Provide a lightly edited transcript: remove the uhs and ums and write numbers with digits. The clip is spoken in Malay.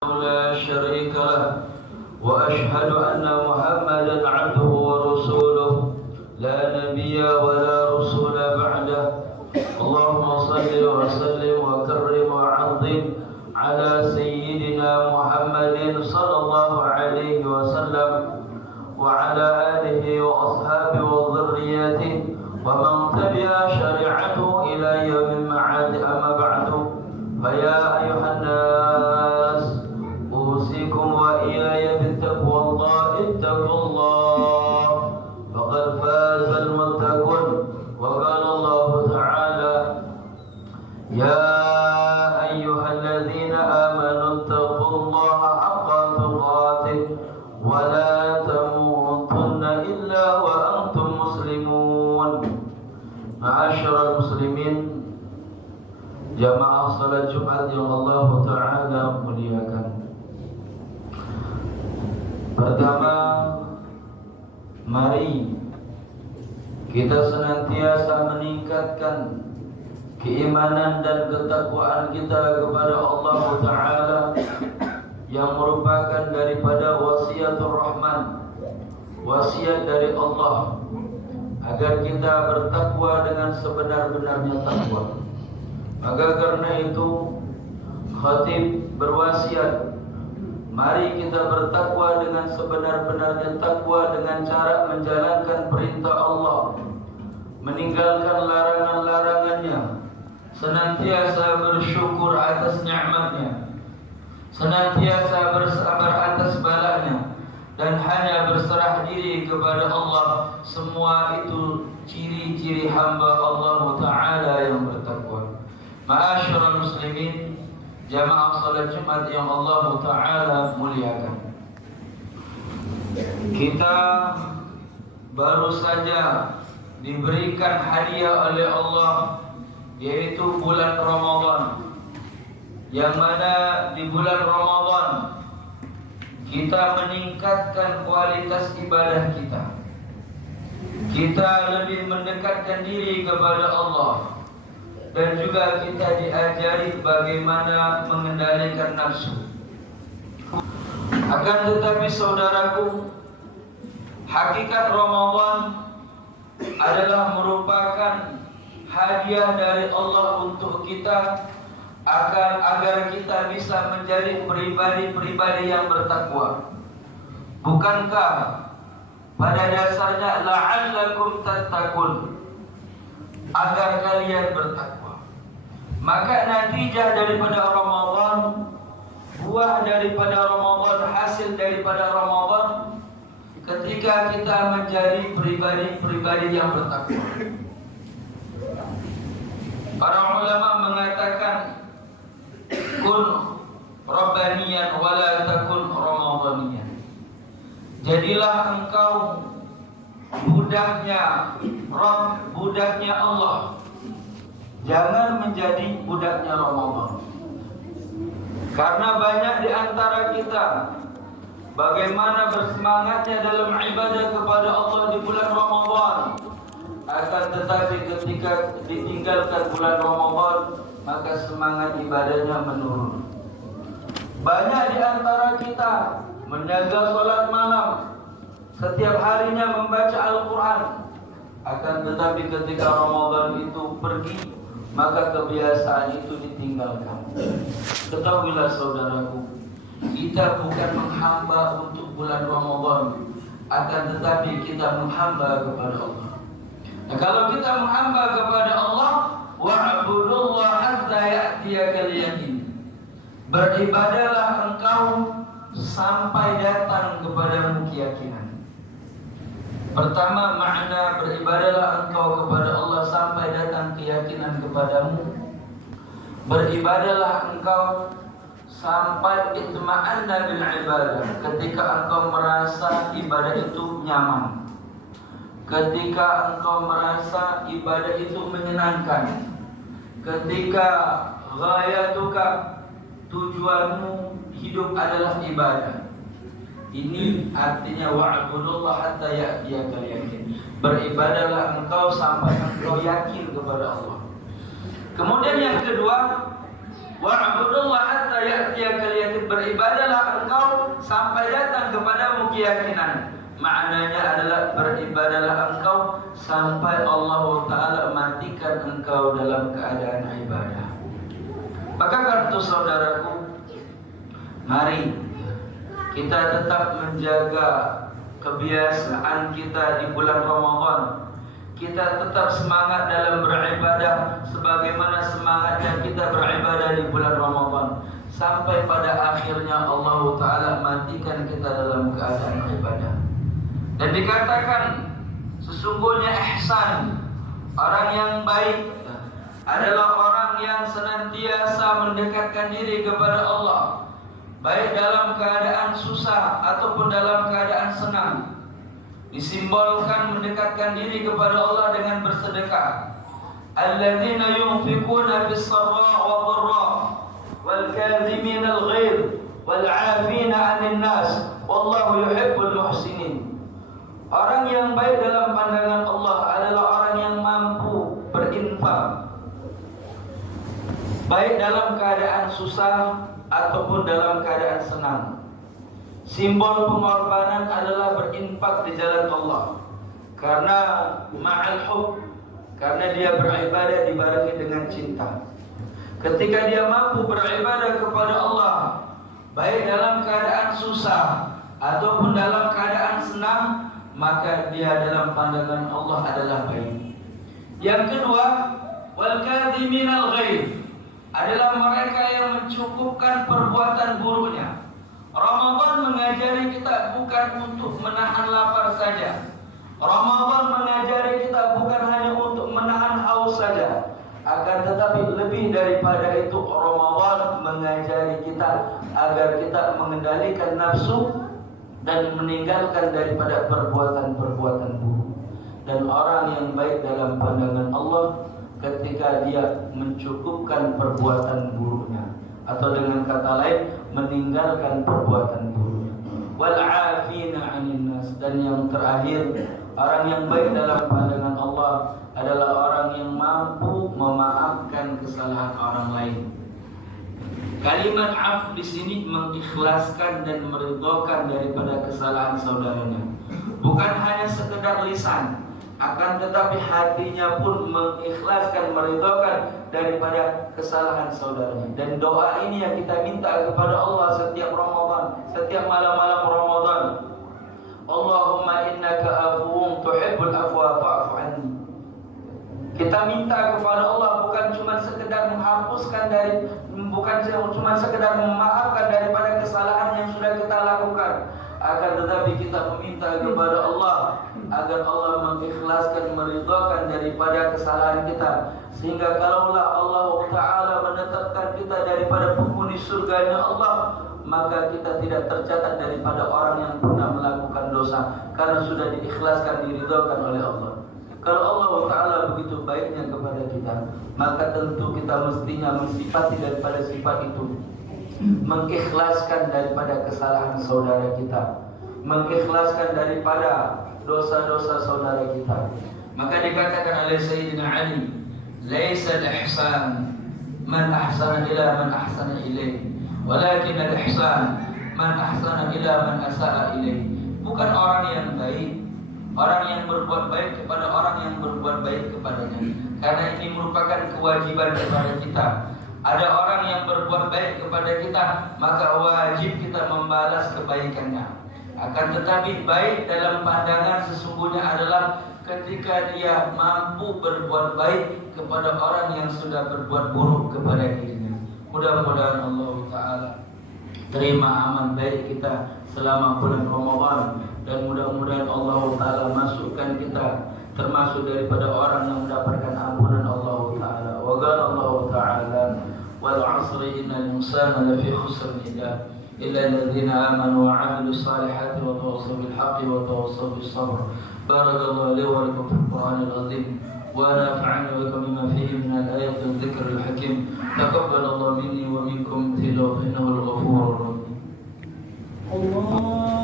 لا شريك له وأشهد أن محمدا عبده ورسوله لا نبي ولا رسول بعده. اللهم صل وسلم وكرم وعظم على سيدنا محمد صلى الله عليه وسلم وعلى آله وأصحابه وذريته ومن تبع شريعته إلى يوم المعاد. أما بعد، فيا أيها الناس أوصيكم وإياي بالتقوى الله. اتقوا الله فقد فاز المتقون. وقال الله تعالى: يا أيها الذين آمنوا اتقوا الله حق تقاته ولا تموتن إلا وأنتم مسلمون. معاشر المسلمين, jamaah salat Jumat yang Allah Ta'ala muliakan. Pertama, mari kita senantiasa meningkatkan keimanan dan ketakwaan kita kepada Allah Ta'ala yang merupakan daripada wasiatur Rahman, wasiat dari Allah, agar kita bertakwa dengan sebenar-benarnya takwa. Maka karena itu khatib berwasiat, mari kita bertakwa dengan sebenar-benarnya takwa dengan cara menjalankan perintah Allah, meninggalkan larangan-larangannya, senantiasa bersyukur atas nikmatnya, senantiasa bersabar atas balanya, dan hanya berserah diri kepada Allah. Semua itu ciri-ciri hamba Allah Ta'ala yang bertakwa. Ma'asyiral muslimin, jamaah salat Jumat yang Allah Ta'ala muliakan. Kita baru saja diberikan hadiah oleh Allah, yaitu bulan Ramadan, yang mana di bulan Ramadan kita meningkatkan kualitas ibadah kita. Kita lebih mendekatkan diri kepada Allah, dan juga kita diajari bagaimana mengendalikan nafsu. Akan tetapi saudaraku, hakikat Ramadan adalah merupakan hadiah dari Allah untuk kita, agar kita bisa menjadi pribadi-pribadi yang bertakwa. Bukankah pada dasarnya la'allakum tattaqun, agar kalian bertakwa? Maka natijah daripada Ramadan, buah daripada Ramadan, hasil daripada Ramadan, ketika kita menjadi pribadi-pribadi yang bertakwa. Para ulama mengatakan, kun rabbaniyan wala takun ramadaniyan. Jadilah engkau budaknya Rabb, budaknya Allah, jangan menjadi budaknya Ramadan. Karena banyak di antara kita bagaimana bersemangatnya dalam ibadah kepada Allah di bulan Ramadan, akan tetapi ketika ditinggalkan bulan Ramadan, maka semangat ibadahnya menurun. Banyak di antara kita menjaga salat malam, setiap harinya membaca Al-Quran, akan tetapi ketika Ramadan itu pergi, maka kebiasaan itu ditinggalkan. Ketahuilah saudaraku, kita bukan menghamba untuk bulan Ramadan, akan tetapi kita menghamba kepada Allah. Nah, kalau kita menghamba kepada Allah, wa'budullah hatta ya'tiyakal yaqin. Beribadahlah engkau sampai datang kepadamu keyakinan. Pertama, makna beribadahlah engkau kepada Allah sampai datang keyakinan kepadamu. Beribadahlah engkau sampai itma'anna bil ibadah, ketika engkau merasa ibadah itu nyaman, ketika engkau merasa ibadah itu menyenangkan, ketika ghayatuka, tujuanmu hidup adalah ibadah. Ini artinya wa'budullah hatta ya'tiyakal yaqin. Beribadahlah engkau sampai engkau yakin kepada Allah. Kemudian yang kedua, wa'budullah hatta ya'tiyakal yaqin. Beribadah sampai datang kepadamu keyakinan. Maknanya adalah beribadahlah engkau sampai Allah Ta'ala matikan engkau dalam keadaan ibadah. Maka kartu saudaraku, mari kita tetap menjaga kebiasaan kita di bulan Ramadan. Kita tetap semangat dalam beribadah sebagaimana semangatnya kita beribadah di bulan Ramadan, sampai pada akhirnya Allah Ta'ala matikan kita dalam keadaan ibadah. Dan dikatakan sesungguhnya ihsan, orang yang baik adalah orang yang senantiasa mendekatkan diri kepada Allah, baik dalam keadaan susah ataupun dalam keadaan senang. Disimbolkan mendekatkan diri kepada Allah dengan bersedekah. Alladzina yunfikuna fis sarra wa dharra wal kadhimina al-ghaidh wal 'afina 'anil nas wallahu yuhibbul muhsinin. Orang yang baik dalam pandangan Allah adalah orang yang mampu berinfak, baik dalam keadaan susah ataupun dalam keadaan senang. Simbol pengorbanan adalah berinfak di jalan Allah, karena ma'al hub, karena dia beribadah dibarengi dengan cinta. Ketika dia mampu beribadah kepada Allah, baik dalam keadaan susah ataupun dalam keadaan senang, maka dia dalam pandangan Allah adalah baik. Yang kedua, wal kadhiminal ghaidh, adalah mereka yang mencukupkan perbuatan buruknya. Ramadan mengajari kita bukan untuk menahan lapar saja. Ramadan mengajari kita bukan hanya untuk menahan haus saja, akan tetapi lebih daripada itu Ramadan mengajari kita agar kita mengendalikan nafsu dan meninggalkan daripada perbuatan-perbuatan buruk. Dan orang yang baik dalam pandangan Allah ketika dia mencukupkan perbuatan buruknya, atau dengan kata lain meninggalkan perbuatan buruknya. Wal 'afina 'anil nas, dan yang terakhir, orang yang baik dalam pandangan Allah adalah orang yang mampu memaafkan kesalahan orang lain. Kalimat af di sini mengikhlaskan dan meridhokan daripada kesalahan saudaranya. Bukan hanya sekedar lisan, akan tetapi hatinya pun mengikhlaskan, meridhokan daripada kesalahan saudaranya. Dan doa ini yang kita minta kepada Allah setiap Ramadan, setiap malam-malam Ramadan. Allahumma innaka afuwun tuhibbul afwa fa'fu anni. Kita minta kepada Allah bukan cuma sekedar menghapuskan dari, bukan cuma sekedar memaafkan daripada kesalahan yang sudah kita lakukan, akan tetapi kita meminta kepada Allah agar Allah mengikhlaskan, meridhakan daripada kesalahan kita, sehingga kalaulah Allah Ta'ala menetapkan kita daripada penghuni surganya Allah, maka kita tidak tercatat daripada orang yang pernah melakukan dosa, karena sudah diikhlaskan, diridhakan oleh Allah. Kalau Allah Ta'ala begitu baiknya kepada kita, maka tentu kita mestinya mensifati daripada sifat itu, mengikhlaskan daripada kesalahan saudara kita, mengikhlaskan daripada dosa-dosa saudara kita. Maka dikatakan oleh Sayyidina Ali, laisa al-ihsan man ahsana ila man ahsana ilaih, walakin al-ihsan man ahsana ila man asaa ilaih. Bukan orang yang baik orang yang berbuat baik kepada orang yang berbuat baik kepadanya, karena ini merupakan kewajiban kepada kita. Ada orang yang berbuat baik kepada kita, maka wajib kita membalas kebaikannya. Akan tetapi baik dalam pandangan sesungguhnya adalah ketika dia mampu berbuat baik kepada orang yang sudah berbuat buruk kepada dirinya. Mudah-mudahan Allah Ta'ala terima amal baik kita selama bulan Ramadan, dan mudah-mudahan Allah Ta'ala masukkan kita termasuk daripada orang yang mendapatkan ampunan Allah Ta'ala. Wa qala Allah Ta'ala wal 'asri innal insana lafi khusr illa alladhina amanu wa 'amilus salihati wa tawassaw bil haqqi wa tawassaw bis sabr. Barakallahu li wa lakum fil Qur'anil 'azim wa nafa'ani wa bikum bima fihi min al-ayati wa dhikril hakim. Taqabbalallahu minni wa minkum innahu al-ghafurur rahim. Allah